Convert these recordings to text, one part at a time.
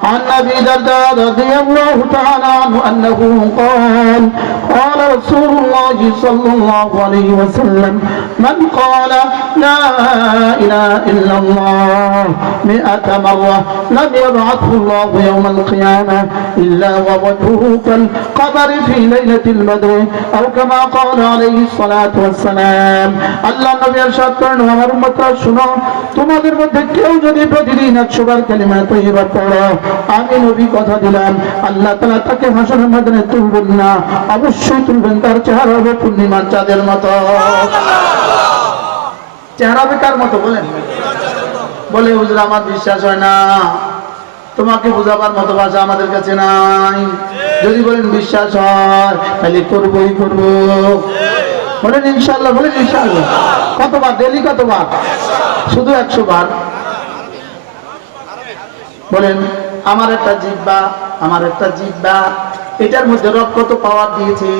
عن أبي الدرداء رضي الله تعالى عنه أنه قال قال رسول الله صلى الله عليه وسلم من قال لا إله إلا الله 100 مرة لم يبعثه الله يوم القيامة إلا ووجهه كالقمر في ليلة البدر أو كما قال عليه الصلاة والسلام الله নবী ارشاد করেন আমার উম্মতরা শুনো তোমাদের মধ্যে কেউ যদি প্রতিদিন 100 বার কালিমা তয়্যিবা পড়ে আমি নবী কথা দিলাম আল্লাহ তাআলা তাকে হাসরের ময়দানে তুলবেন না অবশ্যই তুলবেন তার চেহারা হবে পূর্ণিমার চাঁদের মতো চেহারা হবে কার মতো বলেন বলে হুজুর আমার বিশ্বাস হয় না তোমাকে বুঝাবার মতো ভাষা আমাদের কাছে নাই যদি বলেন বিশ্বাস হয় তাহলে করবই করব বলেন ইনশাআল্লাহ বলেন ইনশাআল্লাহ কতবার ডেইলি কতবার শুধু 100 বার বলেন আমার একটা জিহ্বা এটার মধ্যে রব কত পাওয়ার দিয়েছে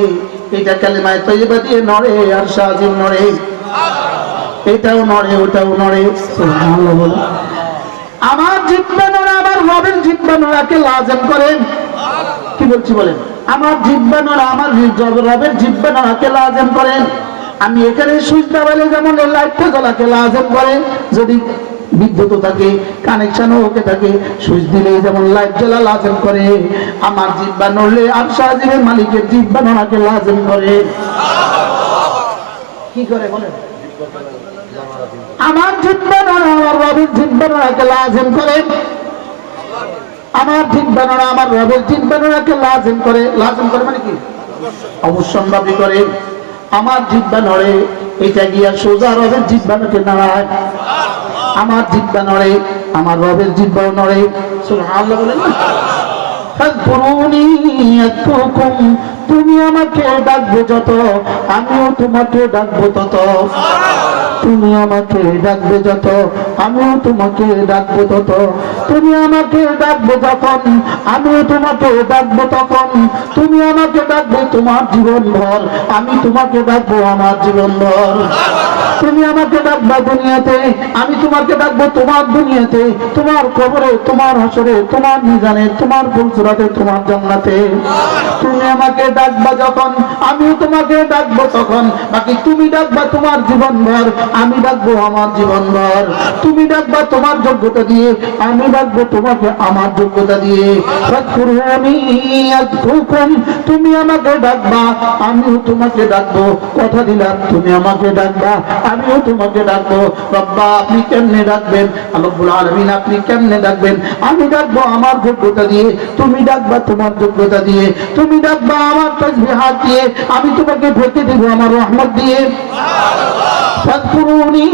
এটা কালিমায়ে তয়্যিবা দিয়ে নড়ে আর সাজিম নড়ে এটাও নড়ে ওটাও নড়ে সুবহানাল্লাহ বলেন আমার জিহ্বা নড়ে আমার রবের জিহ্বা নড়াকে লাজিম করেন কি বলছি বলেন আমার জিহ্বা নড়া আমার রবের জিহ্বা নড়াকে লাজিম করেন আমি এখানে সুইচ দাবালে যেমন লাইটটা জ্বলাকে লাজিম করেন যদি বিদ্যুৎ থাকে কানেকশনও ওকে থাকে সুইচ দিলে যেমন লাইট জ্বলা লাজিম করে আমার জিহ্বা নড়লে আর সাজিমের মালিকের জিহ্বা নড়াকে লাজিম করে কি করে বলেন আমার জিহ্বা নড়া আমার রবের জিহ্বা নড়াকে লাজিম করে আমার জিহ্বা নড়া আমার রবের জিহ্বা নড়াকে লাজিম করে মানে কি অবশ্যম্ভাবী করে আমার জিহ্বা নড়ে এটা গিয়া সোজা রবের জিহ্বাকে নাড়ায় আমার জিহ্বা নড়ে আমার রবের জিহ্বাও নড়ে সুবহানাল্লাহ বলেন ফাযকুরুনি আযকুরকুম তুমি আমাকে ডাকবে যত আমিও তোমাকে ডাকবো তত তুমি আমাকে ডাকবে যত আমিও তোমাকে ডাকবো তত তুমি আমাকে ডাকবে যখন আমিও তোমাকে ডাকবো তখন তুমি আমাকে ডাকবে তোমার জীবন ভর আমি তোমাকে ডাকবো আমার জীবন ভর তুমি আমাকে ডাকবা দুনিয়াতে আমি তোমাকে ডাকবো তোমার দুনিয়াতে তোমার কবরে তোমার হাসরে তোমার মিজানে তোমার ফুলসুরাতে তোমার জান্নাতে তুমি আমাকে ডাকবা যখন আমি তোমাকে ডাকবো তখন বাকি তুমি ডাকবা তোমার জীবন ভর আমি ডাকবো আমার জীবন ভর তুমি ডাকবা তোমার যোগ্যতা দিয়ে আমি ডাকবো তোমাকে আমার যোগ্যতা দিয়ে ফাযকুরুনি আযকুরকুম তুমি আমাকে ডাকবা আমিও তোমাকে ডাকবো কথা দিলাম তুমি আমাকে ডাকবা আমিও তোমাকে ডাকবো রব্বা আপনি কেমনে ডাকবেন রব্বুল আলামিন আপনি কেমনে ডাকবেন আমি ডাকবো আমার যোগ্যতা দিয়ে তুমি ডাকবা তোমার যোগ্যতা দিয়ে তুমি ডাকবা আমার তাসবিহাত দিয়ে আমি তোমাকে ঢেকে দেব আমার রহমত দিয়ে ফাযকুরুনি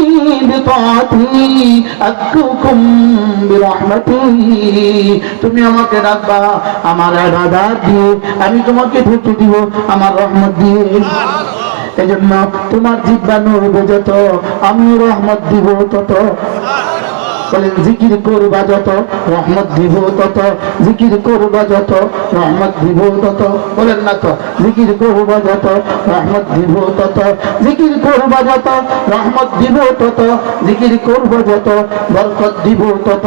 বিতাআতি আযকুরকুম বিরহমাতি তুমি আমাকে ডাকবা আমার ইবাদত দিয়ে আমি তোমাকে ঢেকে দিব আমার রহমত দিয়ে এজন্য তোমার জিহ্বা নড়বে যত আমি রহমত দিব তত বলেন জিকির করবা যত রহমত দিব তত জিকির করবা যত রহমত দিব তত বলেন না তো জিকির করবা যত রহমত দিব তত জিকির করবা যত রহমত দিব তত জিকির করবা যত বরকত দিব তত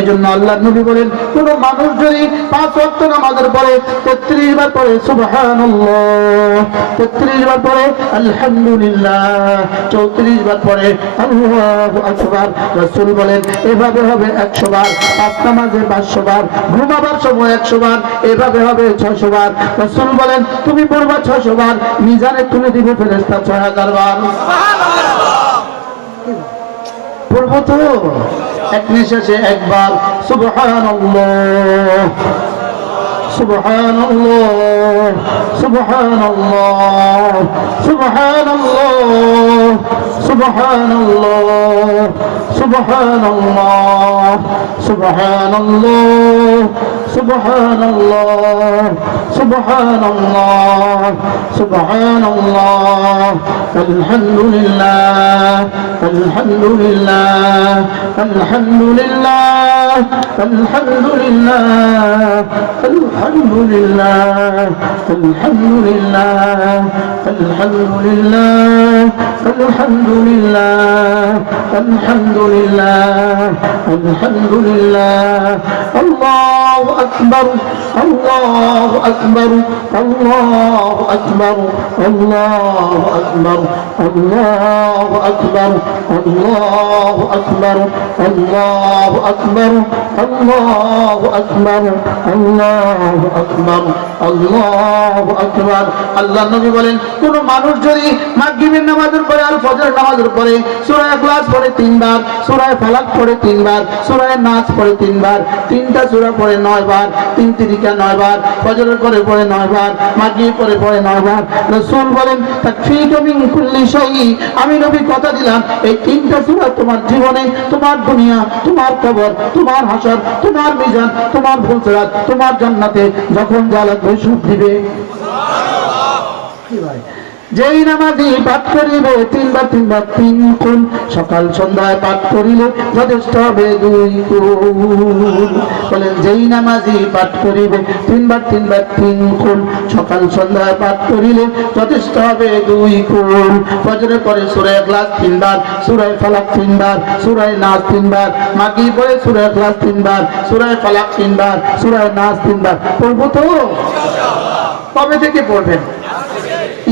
এজন্য আল্লাহর নবী বলেন কোন মানুষ যদি 5 ওয়াক্ত নামাজের পরে 33 বার পড়ে সুবহানাল্লাহ 33 বার পড়ে আলহামদুলিল্লাহ 34 বার পড়ে আল্লাহু আকবার রাসূল বলেন এভাবে হবে 100 বার পাঁচ নামাজে 500 বার ঘুমাবার সময় 100 বার এভাবে হবে 600 বার রাসূল বলেন তুমি পড়বা 600 বার মিজানে তুলে দিবে ফেরেশতা 6000 বার সুবহানাল্লাহ পড়বো তো এক নিঃশ্বাসে একবার সুবহানাল্লাহ সুবহানাল্লাহ সুবহানাল্লাহ সুবহানাল্লাহ সুবহানাল্লাহ সুবহানাল্লাহ সুবহানাল্লাহ সুবহানাল্লাহ সুবহানাল্লাহ সুবহানাল্লাহ আলহামদুলিল্লাহ আলহামদুলিল্লাহ আলহামদুলিল্লাহ আলহামদুলিল্লাহ আলহামদুলিল্লাহ আলহামদুলিল্লাহ আলহামদুলিল্লাহ আলহামদুলিল্লাহ আলহামদুলিল্লাহ আলহামদুলিল্লাহ আল্লাহু আকবার, আল্লাহু আকবার, আল্লাহু আকবার, আল্লাহু আকবার, আল্লাহু আকবার, আল্লাহু আকবার, আল্লাহু আকবার, আল্লাহু আকবার, আল্লাহু আকবার, আল্লাহু আকবার। আল্লাহ নবী বলেন, কোন মানুষ যদি মাগরিবের নামাজের পরে আর ফজরের নামাজের পরে সূরা ইখলাস পড়ে 3 বার, সূরা ফালাক পড়ে 3 বার, সূরা নাস পড়ে 3 বার, 3টা সূরা পড়ে 9 বার, 3 তিরিকা 9 বার, ফজরের পরে পড়ে 9 বার, মাগরিব পরে পড়ে 9 বার। রাসূল বলেন, তাকফীকা মিন কুল্লি শাই, আমি নবী কথা দিলাম এই 3টা সূরা তোমার জীবনে, তোমার দুনিয়া, তোমার কবর, তোমার হাসর, তোমার মিজান, তোমার ফুলসিরাত, তোমার জান্নাতে যখন যা লাগবে সব দিবে। কি ভাই, যেই নামাজি পাঠ করিবে 3 বার 3 বার 3 গুণ, সকাল সন্ধ্যায় পাঠ করিলে যথেষ্ট হবে 2 গুণ। বলেন, যেই নামাজি পাঠ করিবে 3 বার 3 বার 3 গুণ, সকাল সন্ধ্যায় পাঠ করিলে যথেষ্ট হবে 2 গুণ। ফজরের পরে সূরা ইখলাস 3 বার, সূরা ফালাক 3 বার, সূরা নাস 3 বার, মাগরিব পরে সূরা ইখলাস 3 বার, সূরা ফালাক 3 বার, সূরা নাস 3 বার। পড়ব তো? কবে থেকে পড়বেন?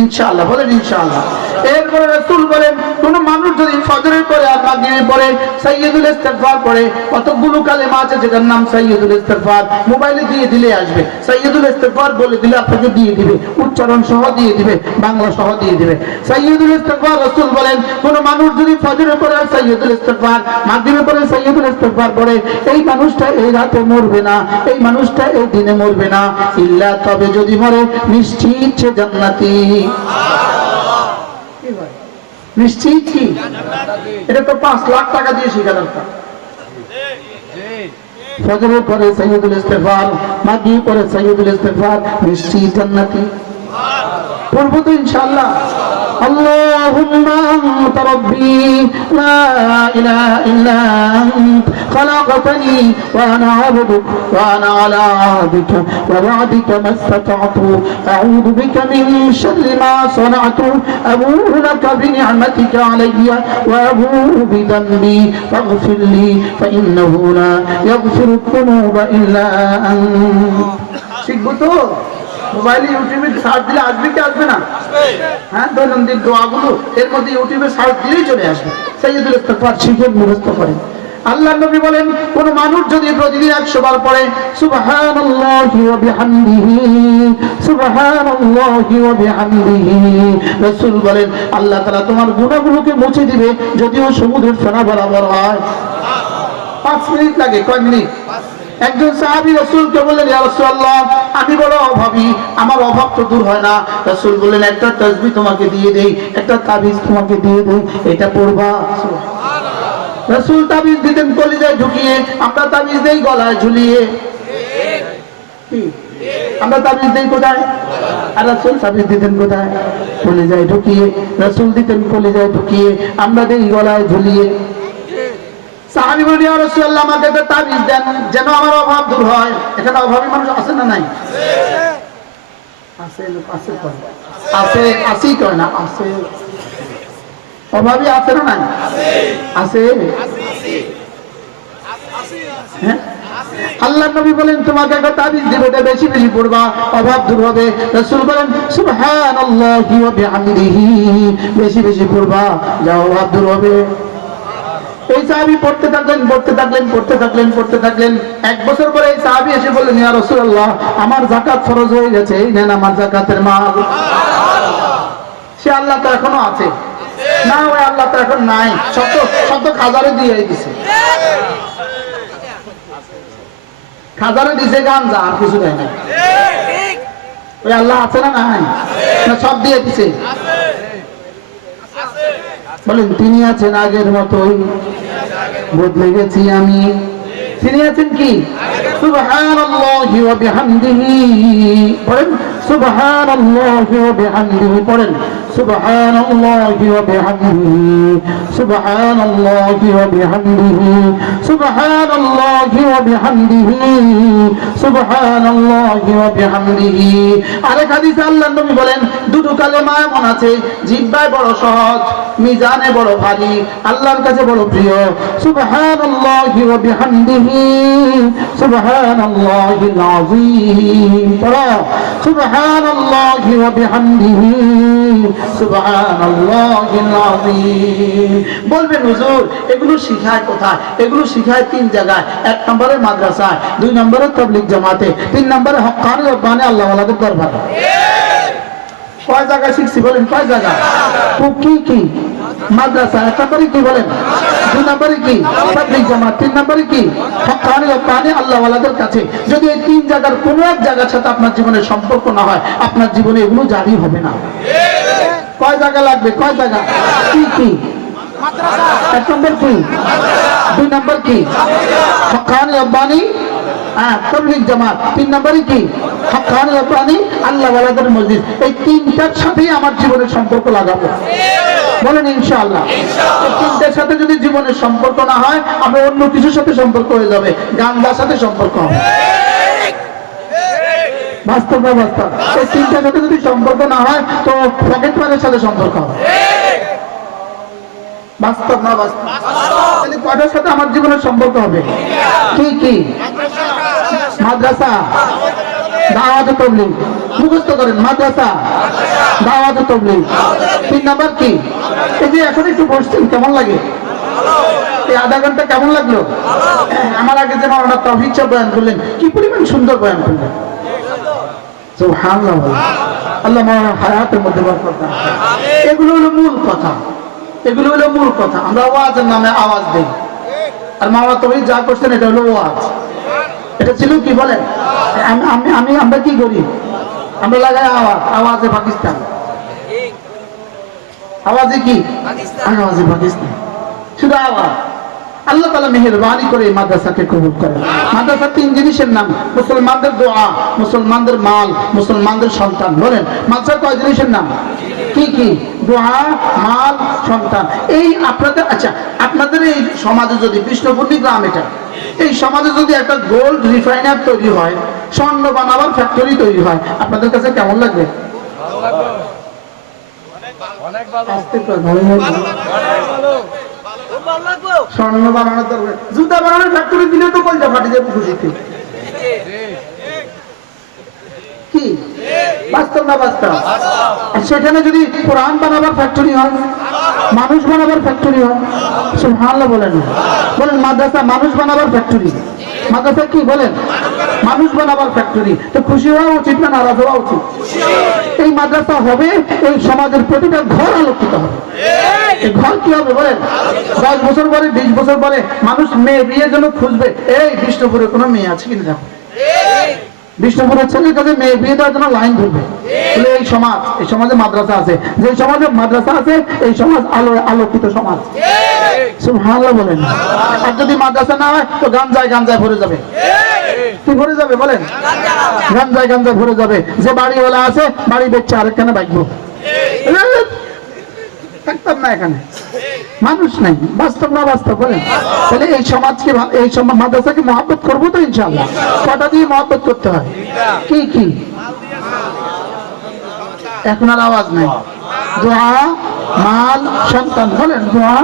ইনশাআল্লাহ। বলেন ইনশাআল্লাহ। এরপরে রাসূল বলেন, কোন মানুষ যদি ফজরের পরে আর মাগরিবের পরে সাইয়্যিদুল ইস্তিগফার পড়ে, কতগুলো কালেমা আছে যেটার নাম সাইয়্যিদুল ইস্তিগফার, মোবাইলে দিয়ে দিলে আসবে। সাইয়্যিদুল ইস্তিগফার বলে দিলে আপনাকে দিয়ে দিবে, উচ্চারণ সহ দিয়ে দিবে, বাংলা সহ দিয়ে দিবে। সাইয়্যিদুল ইস্তিগফার রাসূল বলেন, কোন মানুষ যদি ফজরের পরে আর সাইয়্যিদুল ইস্তিগফার, মাগরিবের পরে সাইয়্যিদুল ইস্তিগফার পড়ে, এই মানুষটা এই রাতে মরবে না, এই মানুষটা এই দিনে মরবে না, ইল্লা তবে যদি মরে নিশ্চিত সে জান্নাতি। নিশ্চিত কি? এটা তো 5 লাখ টাকা দিয়ে শিখা দরকার। ফজরের পরে সাইয়্যিদুল ইস্তিগফার, মাগরিব পরে সাইয়্যিদুল ইস্তিগফার, নিশ্চিত জান্নাতি। পড়ব তো ইনশাআল্লাহ। আল্লাহুম্মা আনতা রাব্বি লা ইলাহা ইল্লা আনতা খালাকতানি ওয়া আনা আবদুক ওয়া আনা আলা আহদিকা ওয়া ওয়া'দিকা মাসতাতa'তু আউযু বিকা মিন শাররি মা সানা'তু আবু'ু লাকা বিনি'মাতিকা আলাইয়া ওয়া আবু'ু বিযানবি ফাগফির লি ফাইন্নাহু লা ইয়াগফিরু যুনুবা ইল্লা আনতা। শিখব তো? মোবাইলে ইউটিউবে সার্চ দিলে আসবে কি আসবে না? হ্যাঁ, দৈনন্দিন দোয়াগুলো এর মধ্যে ইউটিউবে সার্চ দিলেই চলে আসবে। সাইয়্যিদুল ইস্তিগফার শিখে মুখস্থ করেন। আল্লাহ নবী বলেন, কোন মানুষ যদি প্রতিদিন 100 বার পড়ে সুবহানাল্লাহি ওয়া বিহামদিহি, সুবহানাল্লাহি ওয়া বিহামদিহি, রাসূল বলেন আল্লাহ তাআলা তোমার গুনাহগুলোকে মুছে দিবে, যদিও সমুদ্রের ফেনা বরাবর হয়। 5 মিনিট লাগে। কয় মিনিট? একজন সাহাবী রাসূলকে বললেন, ইয়া রাসূলুল্লাহ, আমি বড় অভাবী, আমার অভাব তো দূর হয় না। রাসূল বললেন, একটা তাসবিহ তোমাকে দিয়ে দেই, একটা তাবিজ তোমাকে দিয়ে দেই, এটা পড়বা। সুবহানাল্লাহ। রাসূল তাবিজ দিতেন কলিজায় ঢুকিয়ে, আমরা তাবিজ দেই গলায় ঝুলিয়ে। আমরা তাবিজ দেই কোথায়? আর রাসূল তাবিজ দিতেন কোথায়? কলিজায় ঢুকিয়ে। রাসূল দিতেন কলিজায় ঢুকিয়ে, আমরা দেই গলায় ঝুলিয়ে। সাহাবী বলেন, ইয়া রাসূলুল্লাহ, আমাকে একটা তাবিজ দেন যেন আমার অভাব দূর হয়। এখানে অভাবী মানুষ আছে না নাই? আছে। আছে আছে আসি কয় না, আছে। অভাবী আছে না নাই? আছে। হ্যাঁ, আল্লাহ নবী বলেন, তোমাকে একটা তাবিজ দেব, এটা বেশি বেশি পড়বা, অভাব দূর হবে। রাসূল বলেন, সুবহানাল্লাহি ওয়া বিহামদিহি, বেশি বেশি পড়বা, যা অভাব দূর হবে। এই সাহাবী পড়তে থাকলেন, পড়তে থাকলেন, পড়তে থাকলেন, পড়তে থাকলেন। 1 বছর পরে এই সাহাবী এসে বললেন, ইয়া রাসূলুল্লাহ, আমার যাকাত ফরজ হয়ে গেছে, এই নেন আমার যাকাতের মাল। সে আল্লাহ তো এখনো আছে না? ওই আল্লাহ তো এখন নাই, শত খাজারে দিয়ে দিছে, খাজারে দিছে গাঞ্জা, আর কিছু দেয় না। ওই আল্লাহ আছে না নাই? না সব দিয়ে দিছে? বলেন, তিনি আছেন আগের মতোই, বদলে গেছি আমি। তিনি আছেন কি? সুবহানাল্লাহি ওয়া বিহামদিহি। বলেন, সুবহানাল্লাহি ওয়া বিহামদিহি পড়েন সুবহানাল্লাহি ওয়া বিহামদিহি সুবহানাল্লাহি ওয়া বিহামদিহি সুবহানাল্লাহি ওয়া বিহামদিহি সুবহানাল্লাহি ওয়া বিহামদিহি। আরেক হাদিসে আল্লাহর নবী বলেন দুটো কালেমা এমন আছে জিহ্বায় বড় সহজ, মিজানে বড় ভারী, আল্লাহর কাছে বড় প্রিয়। সুবহানাল্লাহি ওয়া বিহামদিহি সুবহানাল্লাহিল আযীম। পড়ো সুবহানাল্লাহি ওয়া বিহামদিহি সুবহানাল্লাহিল আযীম। বলবেন হুজুর এগুলো শিখায় কোথায়? এগুলো শিখায় তিন জায়গায়। এক নম্বরে মাদ্রাসায়, দুই নম্বরে তাবলীগ জামাতে, তিন নম্বরে হক্কানি রব্বানি আল্লাহওয়ালাদের দরবারে। কয় জায়গায় শিখছি বলেন? কয় জায়গা? কি কি? মাদ্রাসা। এক নম্বরে কি বলেন? দুই নম্বরে কি? তাবলীগ জামাত। তিন নম্বরে কি? হক্কানি রব্বানি আল্লাহওয়ালাদের কাছে। যদি এই তিন জায়গার কোন এক জায়গার সাথে আপনার জীবনের সম্পর্ক না হয়, আপনার জীবনে এগুলো জারি হবে না। কয় জায়গা লাগবে? কয় জায়গা? কি কি? এক নম্বর কি? দুই নম্বর কি? হক্কানি রব্বানি তাবলীগ জামাত। তিন নম্বরে কি? হক্কানি রব্বানি আল্লাহওয়ালাদের মসজিদ। এই তিনটার সাথেই আমার জীবনের সম্পর্ক লাগাবো। বলেন ইনশাআল্লাহ। এই তিনটার সাথে যদি জীবনের সম্পর্ক না হয়, আমার অন্য কিছুর সাথে সম্পর্ক হয়ে যাবে, গান্ধার সাথে সম্পর্ক হবে। বাস্তব না বাস্তব? এই তিনটার সাথে যদি সম্পর্ক না হয় তো পকেট মারের সাথে সম্পর্ক হবে। বাস্তব না বাস্তব? তাহলে কয়টার সাথে আমার জীবনের সম্পর্ক হবে? কি কি? মাদ্রাসা, দাওয়াত ও তাবলীগ। মুখস্থ করেন মাদ্রাসা, দাওয়াত ও তাবলীগ। তিন নাম্বার কি? এই যে এখন একটু বসছেন, কেমন লাগে? এই আধা ঘন্টা কেমন লাগলো? আমার আগে যে মাওলানা তৌফিক সাহেব বয়ান করলেন, কি পরিমাণ সুন্দর বয়ান করলেন। সুবহানাল্লাহ। আল্লাহ মাওলানা হায়াতের মধ্যে বরকত দান করেন। এগুলো হলো মূল কথা, এগুলো হলো মূল কথা। আমরা ওয়াজের নামে আওয়াজ দেই, আর মাওলানা তৌফিক যা করছেন এটা হলো ওয়াজ। এটা ছিল কি বলেন? আমরা কি করি? আমরা লাগাই আওয়াজ, আওয়াজে পাকিস্তান। আওয়াজে কি? আওয়াজে পাকিস্তান। শুধু আওয়াজ। আল্লাহ তাআলা মেহেরবানি করে এই মাদ্রাসাকে কবুল করেন। মাদ্রাসা তিন জিনিসের নাম: মুসলমানদের দোয়া, মুসলমানদের মাল, মুসলমানদের সন্তান। বলেন মাদ্রাসা কয় জিনিসের নাম? কি কি? দোয়া, মাল, সন্তান। এই আপনাদের, আচ্ছা আপনাদের এই সমাজে যদি বিষ্ণুপুরী গ্রাম, এটা এই সমাজে যদি একটা গোল্ড রিফাইনার তৈরি হয়, স্বর্ণ বানাবার ফ্যাক্টরি তৈরি হয়, আপনাদের কাছে কেমন লাগবে? স্বর্ণ বানানোর দরকার, জুতা বানানোর ফ্যাক্টরি দিলে তো কলটা ফাটে যাবে খুশিতে। কি বাস্তব না বাস্তব? সেখানে যদি কোরআন বানাবার ফ্যাক্টরি হয়, মানুষ বানাবার ফ্যাক্টরি হয়, সুবহানাল্লাহ বলেন। বলেন মাদ্রাসা মানুষ বানাবার ফ্যাক্টরি। মাদ্রাসা কি বলেন? মানুষ বানাবার ফ্যাক্টরি। তো খুশি হওয়া উচিত না নারাজ হওয়া উচিত? এই মাদ্রাসা হবে, এই সমাজের প্রতিটা ঘর আলোকিত হবে। এই ঘর কি হবে বলেন? 10 বছর পরে, 20 বছর পরে মানুষ মেয়ে বিয়ের জন্য খুঁজবে, এই বিষ্ণুপুরে কোনো মেয়ে আছে কিনা দেখো। বিষ্ণুপুরের ছেলের কাছে মেয়ে বিয়ে দেওয়ার জন্য লাইন ধরবে। এই সমাজ, এই সমাজে মাদ্রাসা আছে। যে সমাজে মাদ্রাসা আছে, এই সমাজ আলোকিত সমাজ। সুবহানাল্লাহ বলেন। আর যদি মাদ্রাসা না হয় তো গাঞ্জায় গাঞ্জায় ভরে যাবে। কি ভরে যাবে বলেন? গাঞ্জায় গাঞ্জায় ভরে যাবে। যে বাড়িওয়ালা আছে, বাড়ি বেচছে আরেকখানে বাইকবো, থাকতাম না এখানে, মানুষ নাই। বাস্তব না বাস্তব বলেন? তাহলে এই সমাজকে, এই মাদ্রাসাকে মহব্বত করবো তো ইনশাআল্লাহ। কটা দিয়ে মহব্বত করতে হয়? কি কি? এখন আর আওয়াজ নাই। দোয়া, মাল, সন্তান। বলেন দোয়া।